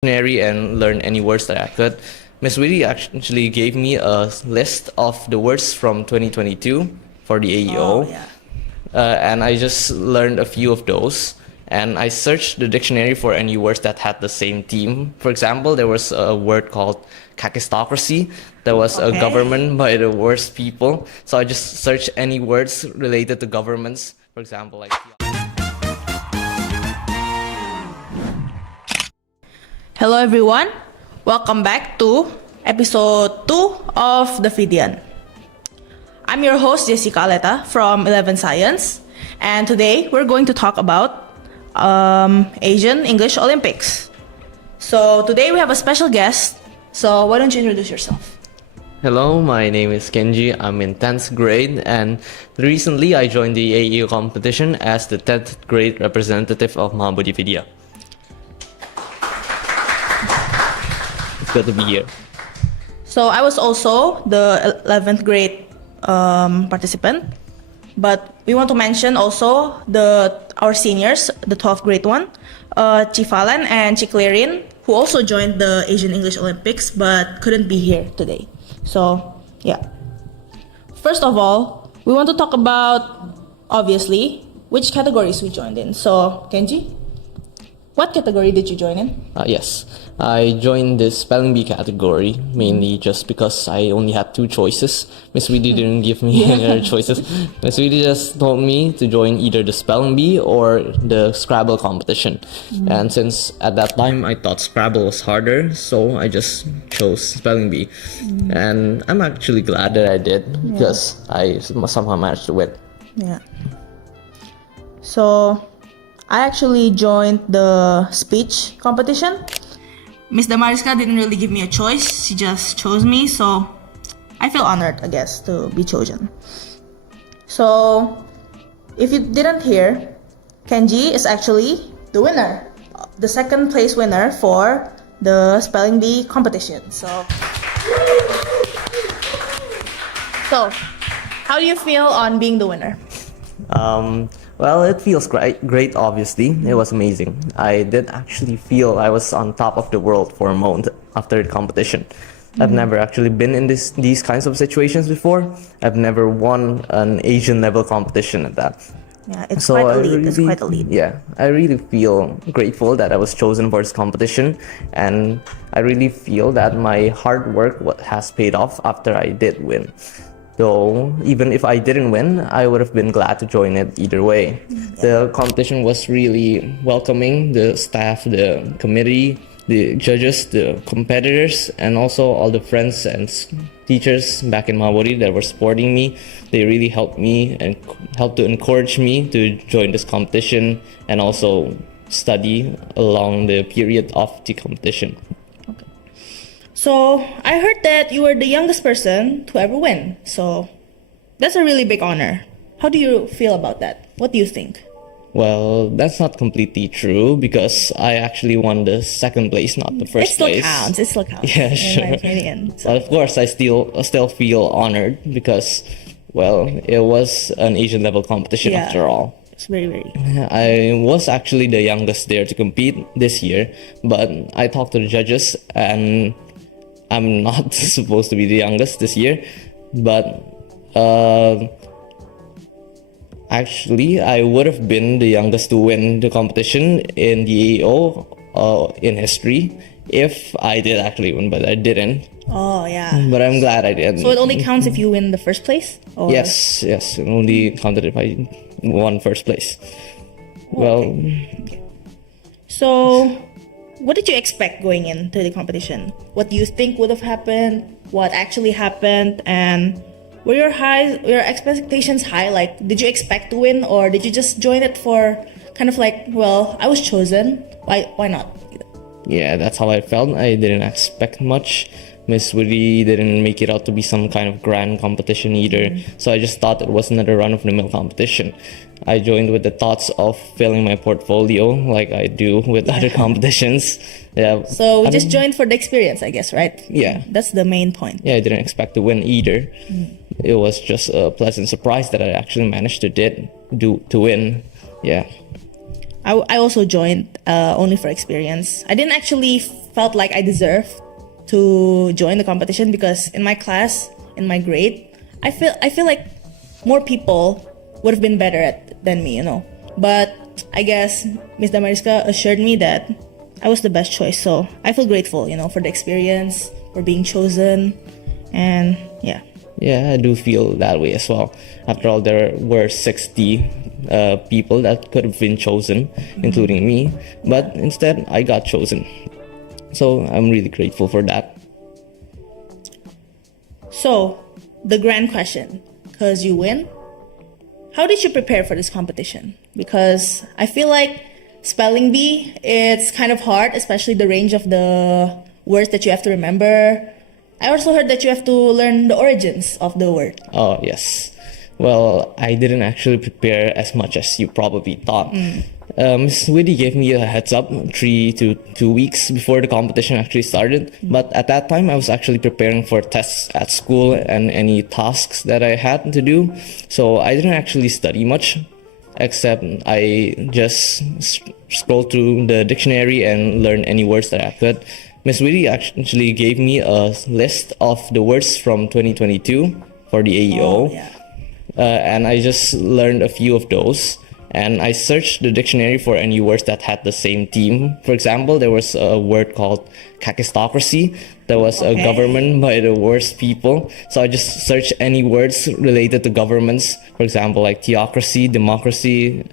dictionary and learn any words that I could. Miss Witty actually gave me a list of the words from 2022 for the AEO. Oh, yeah. And I just learned a few of those. And I searched the dictionary for any words that had the same theme. For example, there was a word called kakistocracy. That was a government by the worst people. So I just searched any words related to governments. For example, like... Hello everyone, welcome back to episode 2 of The Vidyan. I'm your host Jessica Aleta from 11 Science, and today we're going to talk about Asian English Olympics. So today we have a special guest, so why don't you introduce yourself? Hello, my name is Kenji. I'm in 10th grade, and recently I joined the AEO competition as the 10th grade representative of Mahabodhi Vidya. It's good to be here. So I was also the 11th grade participant, but we want to mention also our seniors, the 12th grade one, Chifalan and Chiklerin, who also joined the Asian English Olympics but couldn't be here today. So yeah. First of all, we want to talk about, obviously, which categories we joined in. So Kenji, what category did you join in? Yes, I joined the spelling bee category mainly just because I only had 2 choices. Miss Weedy didn't give me any other choices. Miss Weedy just told me to join either the spelling bee or the Scrabble competition. And since at that time I thought Scrabble was harder, so I just chose spelling bee. And I'm actually glad that I did because I somehow managed to win. Yeah. So I actually joined the speech competition. Miss Damariska didn't really give me a choice. She just chose me, so I feel honored, I guess, to be chosen. So, if you didn't hear, Kenji is actually the winner, the second place winner for the spelling bee competition. So, how do you feel on being the winner? Well, it feels great, obviously. It was amazing. I did actually feel I was on top of the world for a moment after the competition. I've never actually been in these kinds of situations before. I've never won an Asian level competition at that. Yeah, it's quite elite. It's quite elite. Yeah, I really feel grateful that I was chosen for this competition, and I really feel that my hard work has paid off after I did win. Though, even if I didn't win, I would have been glad to join it either way. The competition was really welcoming. The staff, the committee, the judges, the competitors, and also all the friends and teachers back in Mahabodhi that were supporting me. They really helped me and helped to encourage me to join this competition and also study along the period of the competition. So, I heard that you were the youngest person to ever win. So, that's a really big honor. How do you feel about that? What do you think? Well, that's not completely true because I actually won the second place, not the first place. It still counts. Yeah, sure. But of course, I still feel honored because, well, it was an Asian level competition after all. It's very. I was actually the youngest there to compete this year, but I talked to the judges and I'm not supposed to be the youngest this year, but actually I would have been the youngest to win the competition in the AEO in history if I did actually win, but I didn't. Oh, yeah. But I'm glad I did. So it only counts if you win the first place? Or? Yes, it only counted if I won first place. Well, so what did you expect going into the competition? What do you think would have happened? What actually happened? And were your expectations high? Like, did you expect to win, or did you just join it for kind of like, well, I was chosen, why not? Yeah, that's how I felt. I didn't expect much. Miss Woody didn't make it out to be some kind of grand competition either. So I just thought it was another run-of-the-mill competition. I joined with the thoughts of filling my portfolio like I do with other competitions. Yeah. So we just joined for the experience, I guess, right? Yeah. That's the main point. Yeah, I didn't expect to win either. It was just a pleasant surprise that I actually managed to win. Yeah. I also joined only for experience. I didn't actually felt like I deserved to join the competition because in my class, in my grade, I feel like more people would have been better than me, But I guess Miss Damariska assured me that I was the best choice, so I feel grateful, for the experience, for being chosen, and yeah. Yeah, I do feel that way as well. After all, there were 60 people that could have been chosen, including me, but instead I got chosen. So I'm really grateful for that. So, the grand question, because you win, how did you prepare for this competition? Because I feel like spelling bee, it's kind of hard, especially the range of the words that you have to remember. I also heard that you have to learn the origins of the word. Oh, yes. Well, I didn't actually prepare as much as you probably thought. Ms. Widdy gave me a heads up 3 to 2 weeks before the competition actually started. But at that time, I was actually preparing for tests at school and any tasks that I had to do. So I didn't actually study much, except I just scrolled through the dictionary and learned any words that I could. Ms. Widdy actually gave me a list of the words from 2022 for the AEO. Oh, yeah. And I just learned a few of those. And I searched the dictionary for any words that had the same theme. For example, there was a word called kakistocracy. That was a government by the worst people. So I just searched any words related to governments. For example, like theocracy, democracy.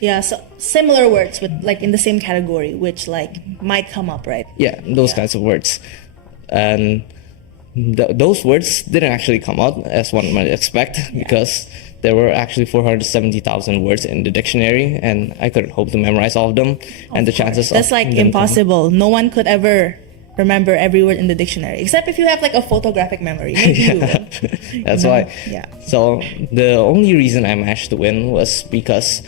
Yeah, so similar words with like in the same category, which like might come up, right? Yeah, those kinds of words. And those words didn't actually come out as one might expect because there were actually 470,000 words in the dictionary, and I couldn't hope to memorize all of them. And the chances That's of like them impossible. No one could ever remember every word in the dictionary, except if you have like a photographic memory. Maybe you will. That's why. Yeah. So the only reason I managed to win was because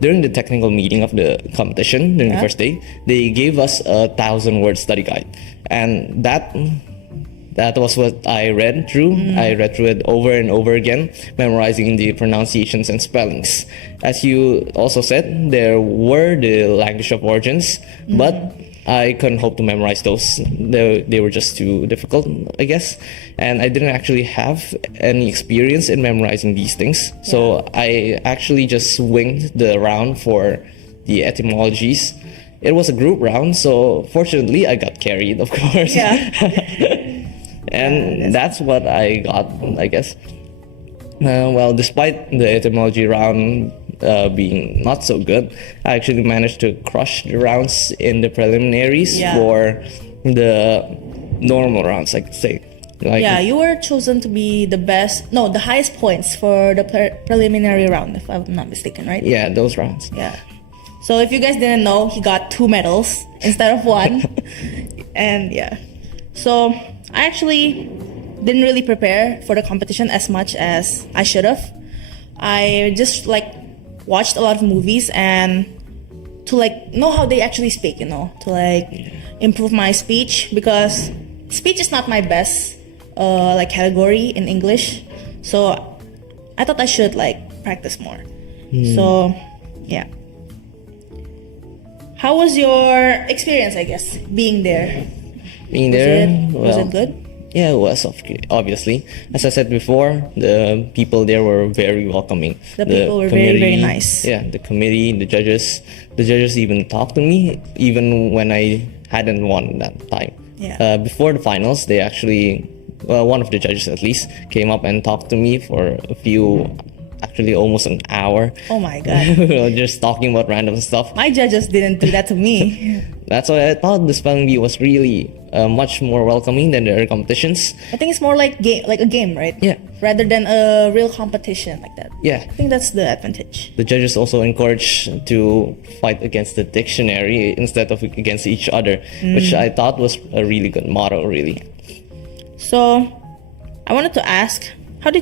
during the technical meeting of the competition, during the first day, they gave us a 1,000-word study guide, and that was what I read through. I read through it over and over again, memorizing the pronunciations and spellings. As you also said, there were the language of origins, but I couldn't hope to memorize those. They were just too difficult, I guess. And I didn't actually have any experience in memorizing these things. So I actually just winged the round for the etymologies. It was a group round, so fortunately I got carried, of course. Yeah. And that's what I got, I guess. Well, despite the etymology round being not so good, I actually managed to crush the rounds in the preliminaries for the normal rounds, I could say. You were chosen to be the highest points for the preliminary round, if I'm not mistaken, right? Yeah, those rounds. Yeah. So if you guys didn't know, he got 2 medals instead of 1. And yeah. So I actually didn't really prepare for the competition as much as I should have. I just watched a lot of movies and to know how they actually speak, to improve my speech, because speech is not my best category in English. So I thought I should practice more. So yeah. How was your experience, I guess, being there? Was it good? Yeah, it was, obviously. As I said before, the people there were very welcoming. The people were very, very nice. Yeah, the committee, the judges. The judges even talked to me, even when I hadn't won that time. Yeah. Before the finals, they actually, one of the judges at least, came up and talked to me for actually almost an hour. Oh my god. Just talking about random stuff. My judges didn't do that to me. That's why I thought the spelling bee was really much more welcoming than the other competitions. I think it's more like a game, right? Yeah. Rather than a real competition like that. Yeah. I think that's the advantage. The judges also encouraged to fight against the dictionary instead of against each other, which I thought was a really good motto, really. So, I wanted to ask, what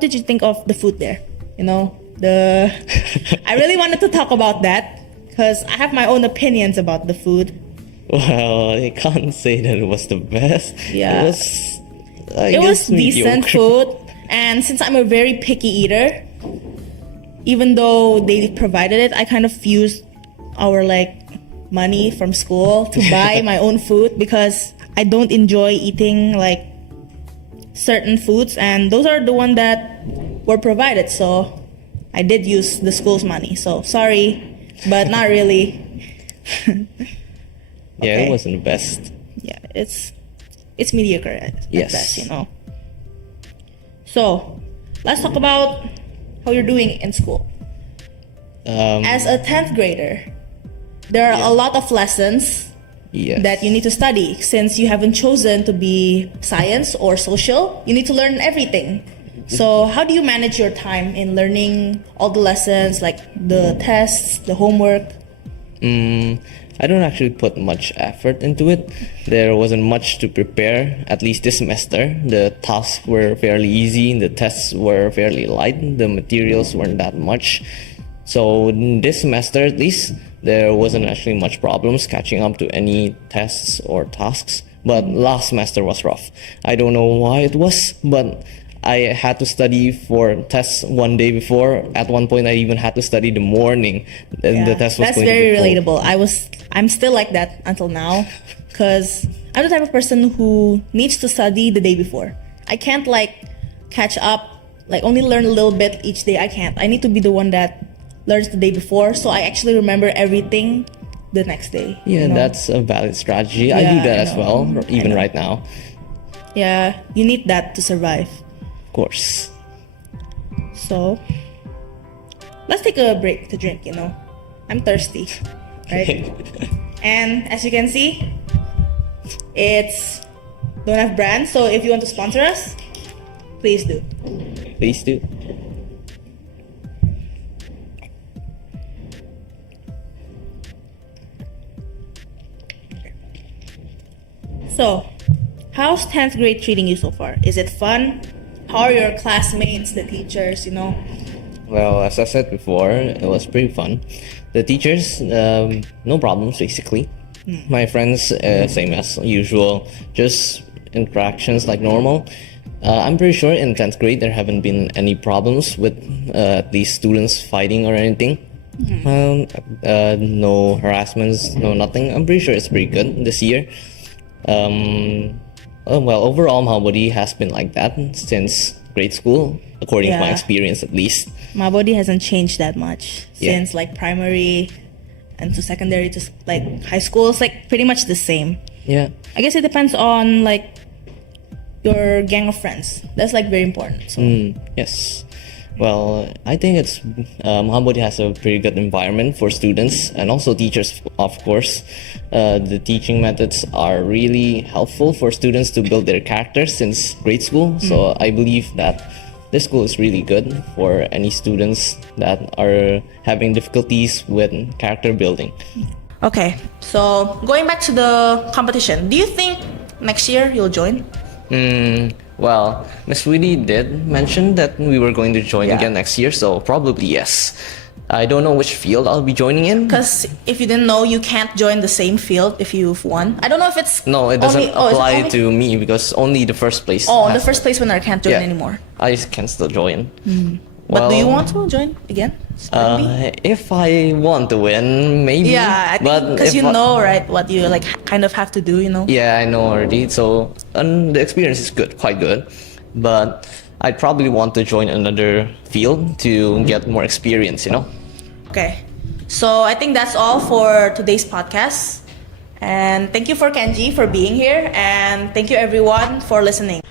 did you think of the food there? I really wanted to talk about that because I have my own opinions about the food. Well, I can't say that it was the best. Yeah. It was decent food, and since I'm a very picky eater, even though they provided it, I kind of used our money from school to buy my own food because I don't enjoy eating like certain foods, and those are the one that were provided. So I did use the school's money. So sorry, but not really. Yeah, Okay. it wasn't the best. Yeah, it's mediocre at Yes. best, you know. So let's talk about how you're doing in school. As a 10th grader, there are a lot of lessons Yes. that you need to study. Since you haven't chosen to be science or social, you need to learn everything. So how do you manage your time in learning all the lessons, like the tests, the homework? I don't actually put much effort into it. There wasn't much to prepare, at least this semester. The tasks were fairly easy, the tests were fairly light, the materials weren't that much. So this semester at least, there wasn't actually much problems catching up to any tests or tasks. But last semester was rough. I don't know why it was, but I had to study for tests one day before. At one point, I even had to study the morning. The test was That's going very to be cold. relatable. I'm still like that until now, because I'm the type of person who needs to study the day before. I can't like catch up, like only learn a little bit each day. I can't. I need to be the one that learns the day before, so I actually remember everything the next day. Yeah, you know? that's a valid strategy. I do Yeah, that I as know. well, even know. right now. Yeah, you need that to survive. Of course. So let's take a break to drink. I'm thirsty, right? And as you can see, it's don't have brand. So if you want to sponsor us, please do. Please do. So, how's 10th grade treating you so far? Is it fun? How are your classmates, the teachers, Well, as I said before, it was pretty fun. The teachers, no problems basically. My friends, same as usual, just interactions like normal. I'm pretty sure in 10th grade there haven't been any problems with these students fighting or anything. No harassments, no nothing. I'm pretty sure it's pretty good this year. Well, overall, Mahabodhi has been like that since grade school, according to my Yeah. experience at least. My body hasn't changed that much Yeah. since like primary and to secondary to like high school. It's like pretty much the same. Yeah. I guess it depends on like your gang of friends. That's like very important. So Yes. Well, I think it's Mahabodhi has a pretty good environment for students and also teachers, of course. The teaching methods are really helpful for students to build their characters since grade school. So I believe that this school is really good for any students that are having difficulties with character building. okay, so going back to the competition, do you think next year you'll join? Well, Miss Willie did mention that we were going to join Yeah. again next year, so probably yes. I don't know which field I'll be joining in. Because if you didn't know, you can't join the same field if you've won. I don't know if it's No, it doesn't only- oh, is it apply only- to me because only the first place. Oh, the has- first place winner can't join Yeah. anymore. I can still join. But do you Well, want to join again? Maybe? If I want to win, maybe. Yeah, I think But because if you I- know, right, what you like kind of have to do. Yeah, I know already. So the experience is good, quite good. But I'd probably want to join another field to get more experience. Okay. So I think that's all for today's podcast. And thank you for Kenji for being here. And thank you everyone for listening.